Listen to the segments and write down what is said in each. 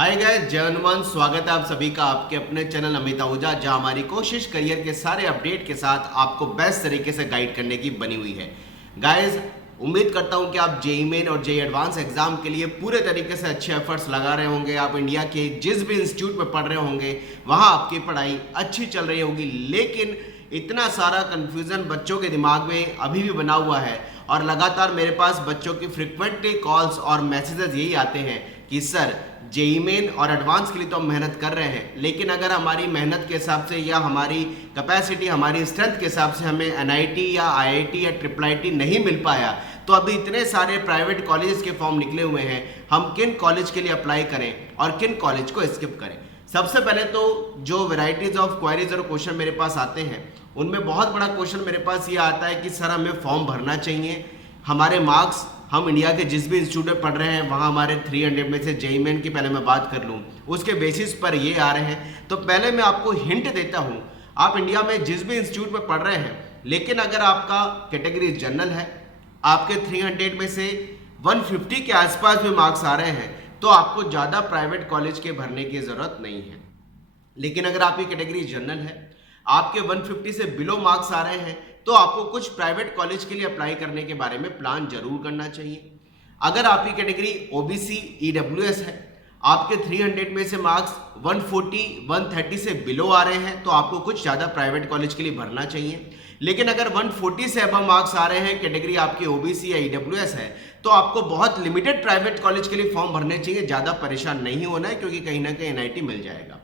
Hi guys, जय हनुमान। स्वागत है आप सभी का आपके अपने चैनल अमित आहूजा, जहां हमारी कोशिश करियर के सारे अपडेट के साथ आपको बेस्ट तरीके से गाइड करने की बनी हुई है। गाइस, उम्मीद करता हूं कि आप जेईई मेन और जेईई एडवांस एग्जाम के लिए पूरे तरीके से अच्छे एफर्ट्स लगा रहे होंगे। आप इंडिया के जिस भी इंस्टीट्यूट में पढ़ रहे होंगे वहां आपकी पढ़ाई अच्छी चल रही होगी, लेकिन इतना सारा कंफ्यूजन बच्चों के दिमाग में अभी भी बना हुआ है और लगातार मेरे पास बच्चों की फ्रिक्वेंटली कॉल्स और मैसेजेस यही आते हैं कि सर, जेईई मेन और एडवांस के लिए तो हम मेहनत कर रहे हैं, लेकिन अगर हमारी मेहनत के हिसाब से या हमारी कैपेसिटी, हमारी स्ट्रेंथ के हिसाब से हमें एनआईटी या आईआईटी या ट्रिपल आईटी नहीं मिल पाया, तो अभी इतने सारे प्राइवेट कॉलेजेस के फॉर्म निकले हुए हैं, हम किन कॉलेज के लिए अप्लाई करें और किन कॉलेज को स्किप करें। सबसे पहले तो जो वेराइटीज ऑफ क्वेरीज और क्वेश्चन मेरे पास आते हैं, उनमें बहुत बड़ा क्वेश्चन मेरे पास ये आता है कि सर, हमें फॉर्म भरना चाहिए, हमारे मार्क्स, हम इंडिया के जिस भी इंस्टीट्यूट में पढ़ रहे हैं वहाँ हमारे 300 में से जेईई मेन की पहले मैं बात कर लूँ, उसके बेसिस पर ये आ रहे हैं। तो पहले मैं आपको हिंट देता हूँ, आप इंडिया में जिस भी इंस्टीट्यूट में पढ़ रहे हैं, लेकिन अगर आपका कैटेगरी जनरल है, आपके 300 में से 150 के आसपास भी मार्क्स आ रहे हैं, तो आपको ज़्यादा प्राइवेट कॉलेज के भरने की ज़रूरत नहीं है। लेकिन अगर आपकी कैटेगरी जनरल है, आपके 150 से बिलो मार्क्स आ रहे हैं, तो आपको कुछ प्राइवेट कॉलेज के लिए अप्लाई करने के बारे में प्लान जरूर करना चाहिए। अगर आपकी कैटेगरी ओबीसी ईडब्ल्यूएस है, आपके 300 में से मार्क्स 140 130 से बिलो आ रहे हैं, तो आपको कुछ ज़्यादा प्राइवेट कॉलेज के लिए भरना चाहिए। लेकिन अगर 140 से अबव मार्क्स आ रहे हैं, कैटेगरी आपकी ओबीसी या ईडब्ल्यूएस है, तो आपको बहुत लिमिटेड प्राइवेट कॉलेज के लिए फॉर्म भरने चाहिए। ज़्यादा परेशान नहीं होना है, क्योंकि कहीं ना कहीं एनआईटी मिल जाएगा।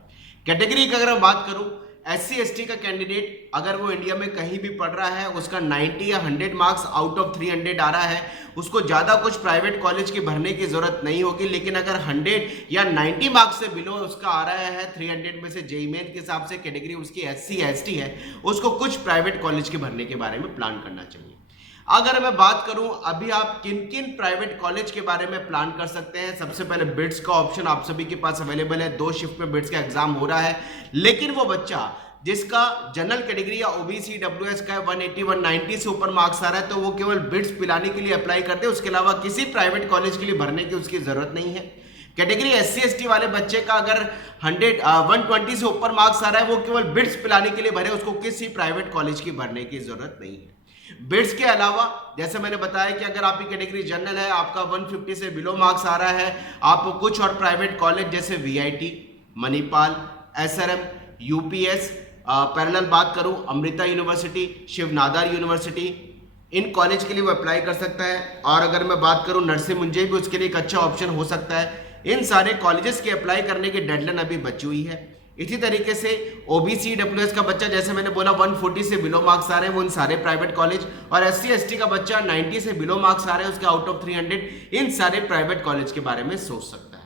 कैटेगरी की अगर मैं बात करूं, एससी एसटी का कैंडिडेट अगर वो इंडिया में कहीं भी पढ़ रहा है, उसका 90 या 100 मार्क्स आउट ऑफ 300 आ रहा है, उसको ज़्यादा कुछ प्राइवेट कॉलेज की भरने की ज़रूरत नहीं होगी। लेकिन अगर 100 या 90 मार्क्स से बिलो उसका आ रहा है 300 में से जेईई मेन के हिसाब से, कैटेगरी उसकी एससी एसटी है, उसको कुछ प्राइवेट कॉलेज के भरने के बारे में प्लान करना चाहिए। अगर मैं बात करूं अभी आप किन किन प्राइवेट कॉलेज के बारे में प्लान कर सकते हैं, सबसे पहले बिट्स का ऑप्शन आप सभी के पास अवेलेबल है। 2 शिफ्ट में बिट्स का एग्जाम हो रहा है, लेकिन वो बच्चा जिसका जनरल कैटेगरी या ओबीसी डब्ल्यूएस का 180 190 से ऊपर मार्क्स आ रहा है, तो वो केवल बिट्स पिलाने के लिए अप्लाई करते हैं, उसके अलावा किसी प्राइवेट कॉलेज के लिए भरने की उसकी जरूरत नहीं है। कैटेगरी एससी एसटी वाले बच्चे का अगर 120 से ऊपर मार्क्स आ रहा है, वो केवल बिट्स पिलाने के लिए भरे, उसको किसी प्राइवेट कॉलेज की भरने की जरूरत नहीं है। बिट्स के अलावा जैसे मैंने बताया कि अगर आपकी कैटेगरी जनरल है, आपका 150 से बिलो मार्क्स आ रहा है, आप कुछ और प्राइवेट कॉलेज जैसे VIT, Manipal, SRM, UPS, parallel बात करूं अमृता यूनिवर्सिटी, शिव नादार यूनिवर्सिटी, इन कॉलेज के लिए वो अप्लाई कर सकता है। और अगर मैं बात करूं नरसिंह मुंजे भी उसके लिए एक अच्छा ऑप्शन हो सकता है। इन सारे कॉलेजेस के अप्लाई करने की डेडलाइन अभी बची हुई है। इसी तरीके से ओबीसी डब्ल्यूएस का बच्चा, जैसे मैंने बोला 140 से बिलो मार्क्स आ रहे हैं, वो इन सारे प्राइवेट कॉलेज, और एससी एसटी का बच्चा 90 से बिलो मार्क्स आ रहे हैं, उसके आउट ऑफ 300, इन सारे प्राइवेट कॉलेज के बारे में सोच सकता है।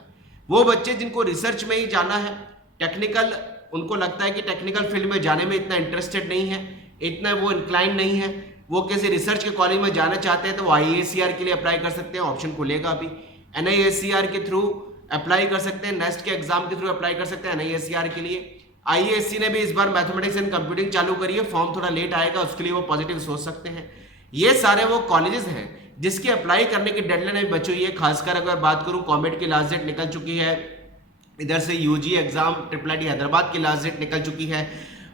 वो बच्चे जिनको रिसर्च में ही जाना है, टेक्निकल, उनको लगता है कि टेक्निकल फील्ड में जाने में इतना इंटरेस्टेड नहीं है, इतना वो इंक्लाइन नहीं है, वो किसी रिसर्च के कॉलेज में जाना चाहते हैं, तो वो आईएससीआर के लिए अप्लाई कर सकते हैं, ऑप्शन खुलेगा अभी। एनआईएससीआर के थ्रू अप्लाई कर सकते हैं, नेक्स्ट के एग्जाम के थ्रू अप्लाई कर सकते हैं एनआईएससीआर के लिए। आईएएससी ने भी इस बार मैथमेटिक्स एंड कंप्यूटिंग चालू करी है, फॉर्म थोड़ा लेट आएगा, उसके लिए वो पॉजिटिव सोच सकते हैं। ये सारे वो कॉलेजेस हैं जिसकी अप्लाई करने की डेडलाइन अभी बची हुई है। खासकर अगर बात करूं, कॉमेट की लास्ट डेट निकल चुकी है, इधर से UG exam triple IT Hyderabad की लास्ट डेट निकल चुकी है,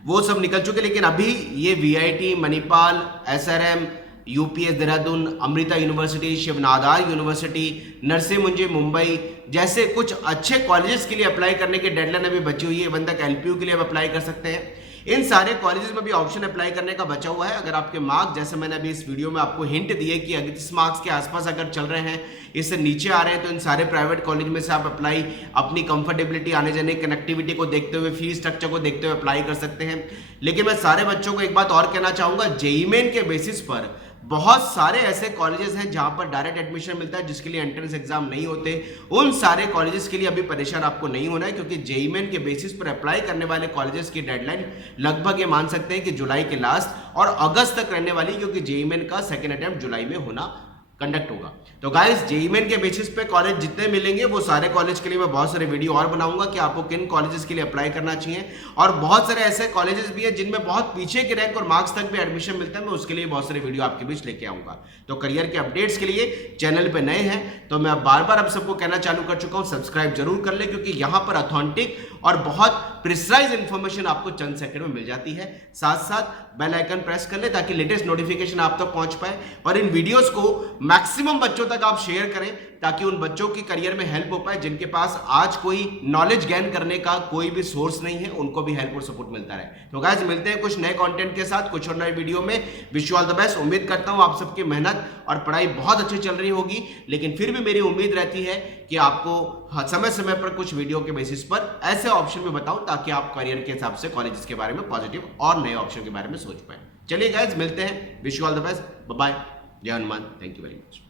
वो सब निकल चुके, लेकिन अभी ये VIT, Manipal, SRM, UPS Dehradun, Amrita university, Shiv Nadar university, Narsee Monjee Mumbai जैसे कुछ अच्छे कॉलेजेस के लिए अप्लाई करने की डेडलाइन अभी बची हुई है। इवन तक एलपीयू के लिए आप अप्लाई कर सकते हैं। इन सारे कॉलेजेस में भी ऑप्शन अप्लाई करने का बचा हुआ है। अगर आपके मार्क्स, जैसे मैंने अभी इस वीडियो में आपको हिंट दिए कि 38 मार्क्स के आसपास अगर चल रहे हैं, इससे नीचे आ रहे हैं, तो इन सारे प्राइवेट कॉलेज में से आप अप्लाई अपनी कंफर्टेबिलिटी, आने जाने कनेक्टिविटी को देखते हुए, फीस स्ट्रक्चर को देखते हुए अप्लाई कर सकते हैं। लेकिन मैं सारे बच्चों को एक बात और कहना चाहूँगा, जेईई मेन के बेसिस पर बहुत सारे ऐसे कॉलेजेस हैं जहां पर डायरेक्ट एडमिशन मिलता है, जिसके लिए एंट्रेंस एग्जाम नहीं होते। उन सारे कॉलेजेस के लिए अभी परेशान आपको नहीं होना है, क्योंकि जेईई मेन के बेसिस पर अप्लाई करने वाले कॉलेजेस की डेडलाइन लगभग ये मान सकते हैं कि जुलाई के लास्ट और अगस्त तक रहने वाली, क्योंकि जेईई मेन का सेकेंड अटेम्प्ट जुलाई में होना कंडक्ट होगा। तो गाइस जेईई मेन के बेसिस पे कॉलेज जितने मिलेंगे वो सारे कॉलेज के लिए मैं बहुत सारे वीडियो और बनाऊंगा कि आपको किन कॉलेजेस के लिए अप्लाई करना चाहिए, और बहुत सारे ऐसे कॉलेजेस भी हैं जिनमें बहुत पीछे के रैंक और मार्क्स तक भी एडमिशन मिलता है, मैं उसके लिए बहुत सारे वीडियो आपके बीच लेके आऊंगा। तो करियर के अपडेट्स के लिए चैनल पे नए हैं तो मैं बार बार आप सबको कहना चालू कर चुका हूं, सब्सक्राइब जरूर कर ले, क्योंकि यहां पर ऑथेंटिक और बहुत प्रिसाइज इंफॉर्मेशन आपको चंद सेकंड में मिल जाती है। साथ साथ बेल आइकन प्रेस कर ले ताकि लेटेस्ट नोटिफिकेशन आप तक पहुंच पाए, और इन वीडियोस को मैक्सिमम बच्चों तक आप शेयर करें ताकि उन बच्चों की करियर में हेल्प हो पाए जिनके पास आज कोई नॉलेज गेन करने का कोई भी सोर्स नहीं है, उनको भी हेल्प और सपोर्ट मिलता रहे। तो गाइस मिलते हैं कुछ नए कंटेंट के साथ कुछ और नए वीडियो में। Wish you all the best. उम्मीद करता हूं आप सबकी मेहनत और पढ़ाई बहुत अच्छी चल रही होगी, लेकिन फिर भी मेरी उम्मीद रहती है कि आपको समय समय पर कुछ वीडियो के बेसिस पर ऐसे ऑप्शन भी बताऊं ताकि आप करियर के हिसाब से कॉलेजेस के बारे में पॉजिटिव और नए ऑप्शन के बारे में सोच पाए। चलिए गाइस मिलते हैं। Wish you all the best. Bye bye. Jai Hanuman. Thank you very much.